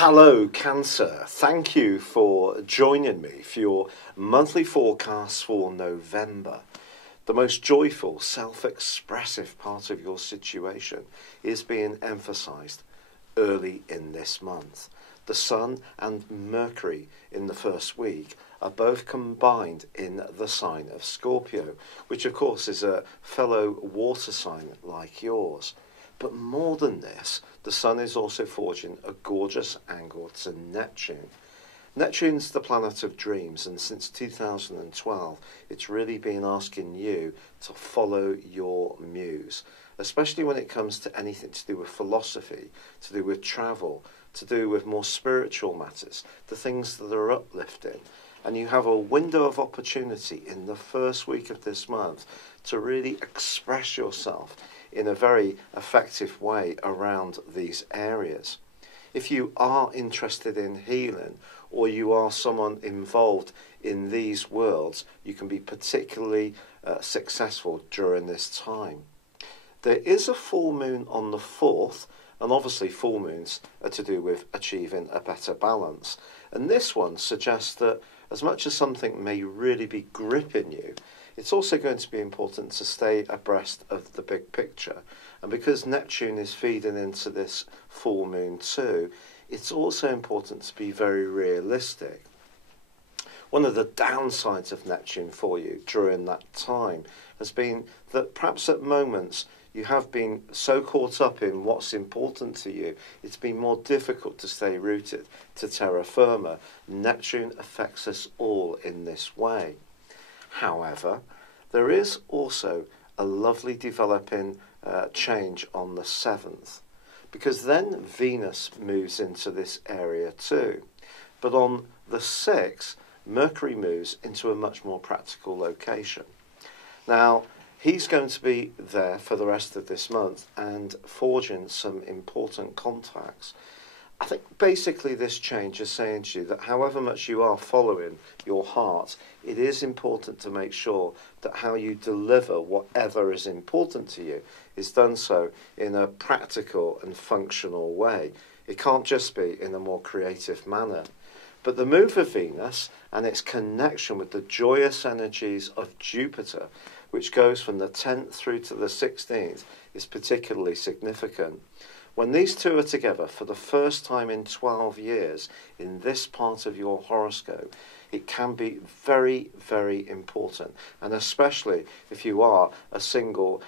Hello Cancer, thank you for joining me for your monthly forecast for November. The most joyful, self-expressive part of your situation is being emphasised early in this month. The Sun and Mercury in the first week are both combined in the sign of Scorpio, which of course is a fellow water sign like yours. But more than this, the Sun is also forging a gorgeous angle to Neptune. Neptune's the planet of dreams, and since 2012, it's really been asking you to follow your muse, especially when it comes to anything to do with philosophy, to do with travel, to do with more spiritual matters, the things that are uplifting. And you have a window of opportunity in the first week of this month to really express yourself in a very effective way around these areas. If you are interested in healing, or you are someone involved in these worlds, you can be particularly successful during this time. There is a full moon on the 4th, and obviously full moons are to do with achieving a better balance. And this one suggests that as much as something may really be gripping you, it's also going to be important to stay abreast of the big picture. And because Neptune is feeding into this full moon too, it's also important to be very realistic. One of the downsides of Neptune for you during that time has been that perhaps at moments you have been so caught up in what's important to you, it's been more difficult to stay rooted to terra firma. Neptune affects us all in this way. However, there is also a lovely developing change on the 7th, because then Venus moves into this area too. But on the 6th, Mercury moves into a much more practical location. Now, he's going to be there for the rest of this month and forging some important contacts. I think basically this change is saying to you that however much you are following your heart, it is important to make sure that how you deliver whatever is important to you is done so in a practical and functional way. It can't just be in a more creative manner. But the move of Venus and its connection with the joyous energies of Jupiter, which goes from the 10th through to the 16th, is particularly significant. When these two are together for the first time in 12 years in this part of your horoscope, it can be very, very important. And especially if you are a single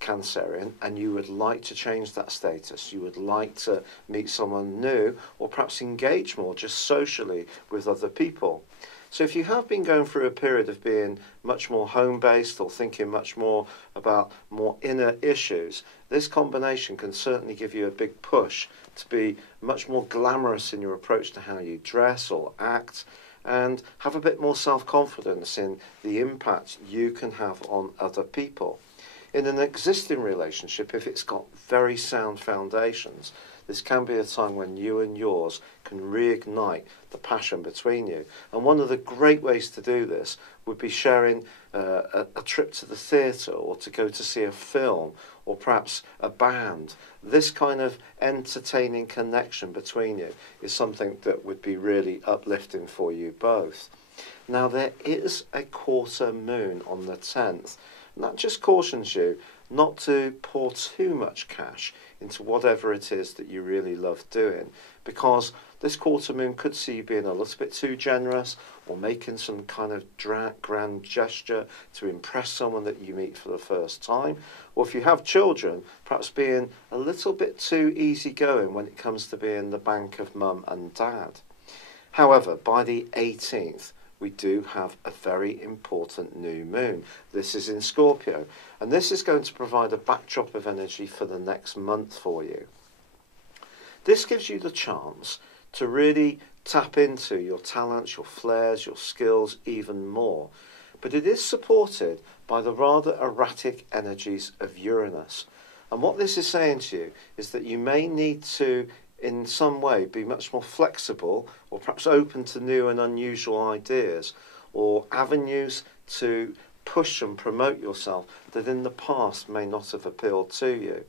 Cancerian and you would like to change that status, you would like to meet someone new, or perhaps engage more just socially with other people. So if you have been going through a period of being much more home-based or thinking much more about more inner issues, this combination can certainly give you a big push to be much more glamorous in your approach to how you dress or act, and have a bit more self-confidence in the impact you can have on other people. In an existing relationship, if it's got very sound foundations, this can be a time when you and yours can reignite the passion between you. And one of the great ways to do this would be sharing a trip to the theatre, or to go to see a film, or perhaps a band. This kind of entertaining connection between you is something that would be really uplifting for you both. Now, there is a quarter moon on the 10th, and that just cautions you not to pour too much cash into whatever it is that you really love doing, because this quarter moon could see you being a little bit too generous, or making some kind of grand gesture to impress someone that you meet for the first time, or if you have children, perhaps being a little bit too easygoing when it comes to being the bank of mum and dad. However, by the 18th, we do have a very important new moon. This is in Scorpio, and this is going to provide a backdrop of energy for the next month for you. This gives you the chance to really tap into your talents, your flares, your skills even more. But it is supported by the rather erratic energies of Uranus. And what this is saying to you is that you may need to, in some way, be much more flexible, or perhaps open to new and unusual ideas or avenues to push and promote yourself that in the past may not have appealed to you.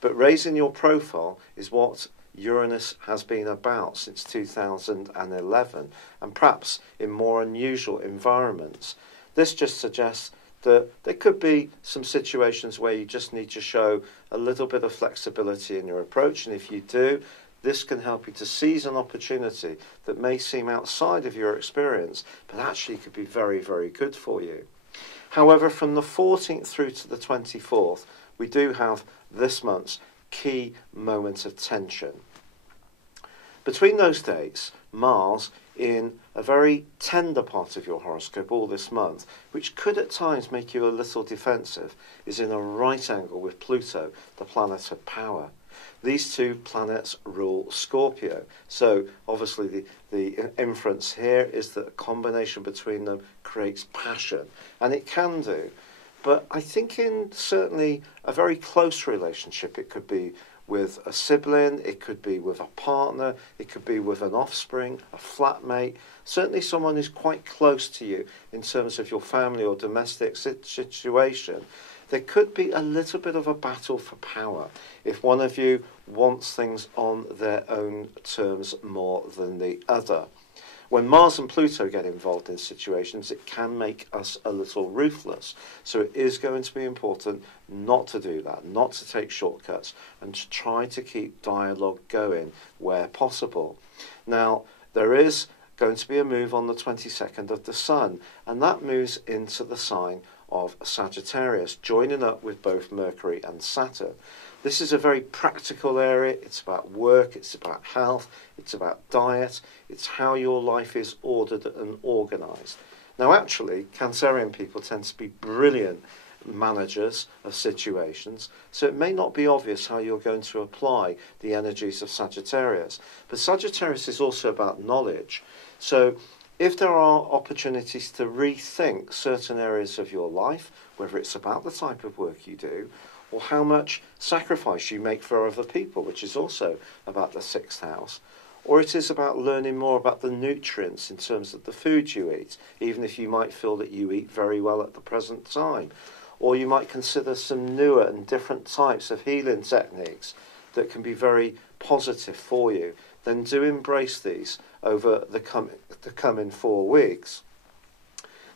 But raising your profile is what Uranus has been about since 2011, and perhaps in more unusual environments. This just suggests that there could be some situations where you just need to show a little bit of flexibility in your approach, and if you do, this can help you to seize an opportunity that may seem outside of your experience, but actually could be very, very good for you. However, from the 14th through to the 24th, we do have this month's key moment of tension. Between those dates, Mars, in a very tender part of your horoscope all this month, which could at times make you a little defensive, is in a right angle with Pluto, the planet of power. These two planets rule Scorpio, so obviously the inference here is that a combination between them creates passion, and it can do. But I think in certainly a very close relationship, it could be with a sibling, it could be with a partner, it could be with an offspring, a flatmate, certainly someone who's quite close to you in terms of your family or domestic situation. There could be a little bit of a battle for power if one of you wants things on their own terms more than the other. When Mars and Pluto get involved in situations, it can make us a little ruthless. So it is going to be important not to do that, not to take shortcuts, and to try to keep dialogue going where possible. Now, there is going to be a move on the 22nd of the Sun, and that moves into the sign of Sagittarius, joining up with both Mercury and Saturn. This is a very practical area. It's about work, it's about health, it's about diet, it's how your life is ordered and organised. Now actually, Cancerian people tend to be brilliant managers of situations, so it may not be obvious how you're going to apply the energies of Sagittarius. But Sagittarius is also about knowledge. So if there are opportunities to rethink certain areas of your life, whether it's about the type of work you do, or how much sacrifice you make for other people, which is also about the 6th house, or it is about learning more about the nutrients in terms of the food you eat, even if you might feel that you eat very well at the present time, or you might consider some newer and different types of healing techniques that can be very positive for you, then do embrace these over the coming 4 weeks.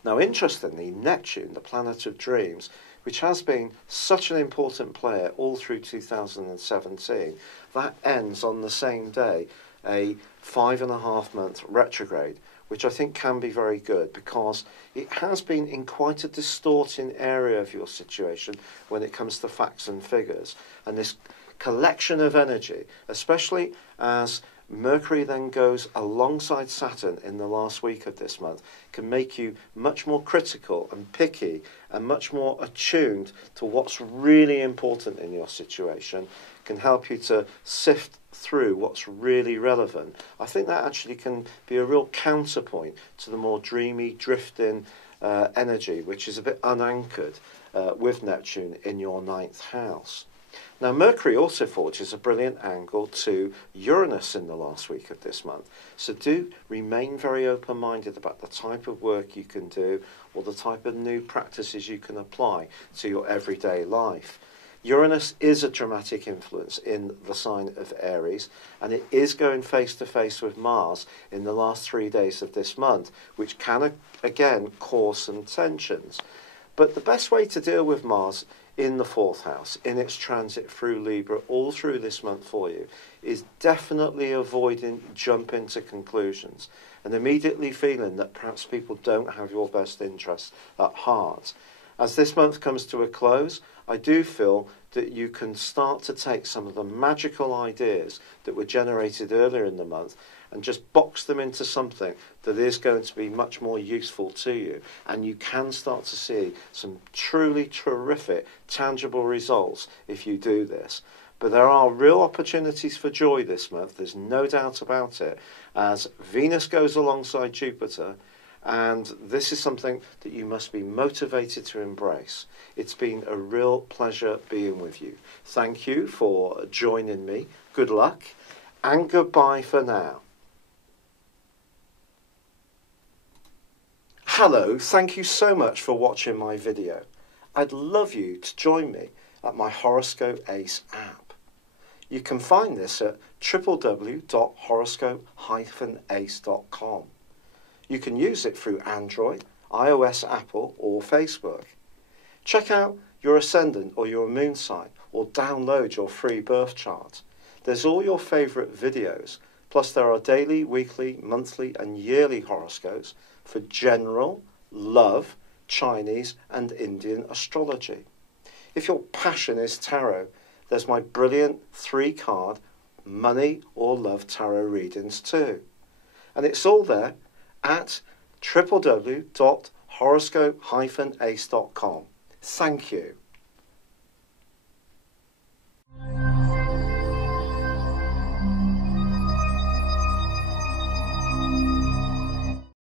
Now, interestingly, Neptune, the planet of dreams, which has been such an important player all through 2017, that ends on the same day, a 5.5-month retrograde, which I think can be very good because it has been in quite a distorting area of your situation when it comes to facts and figures. And this collection of energy, especially as Mercury then goes alongside Saturn in the last week of this month, can make you much more critical and picky and much more attuned to what's really important in your situation, can help you to sift through what's really relevant. I think that actually can be a real counterpoint to the more dreamy, drifting energy, which is a bit unanchored with Neptune in your 9th house. Now, Mercury also forges a brilliant angle to Uranus in the last week of this month. So do remain very open-minded about the type of work you can do or the type of new practices you can apply to your everyday life. Uranus is a dramatic influence in the sign of Aries, and it is going face-to-face with Mars in the last 3 days of this month, which can, again, cause some tensions. But the best way to deal with Mars in the 4th house, in its transit through Libra all through this month for you, is definitely avoiding jumping to conclusions and immediately feeling that perhaps people don't have your best interests at heart. As this month comes to a close, I do feel that you can start to take some of the magical ideas that were generated earlier in the month and just box them into something that is going to be much more useful to you. And you can start to see some truly terrific, tangible results if you do this. But there are real opportunities for joy this month, there's no doubt about it, as Venus goes alongside Jupiter, and this is something that you must be motivated to embrace. It's been a real pleasure being with you. Thank you for joining me. Good luck, and goodbye for now. Hello, thank you so much for watching my video. I'd love you to join me at my Horoscope Ace app. You can find this at www.horoscope-ace.com. You can use it through Android, iOS, Apple or Facebook. Check out your ascendant or your moon sign or download your free birth chart. There's all your favourite videos, plus there are daily, weekly, monthly and yearly horoscopes for general, love, Chinese and Indian astrology. If your passion is tarot, there's my brilliant 3-card money or love tarot readings too. And it's all there at www.horoscope-ace.com. Thank you.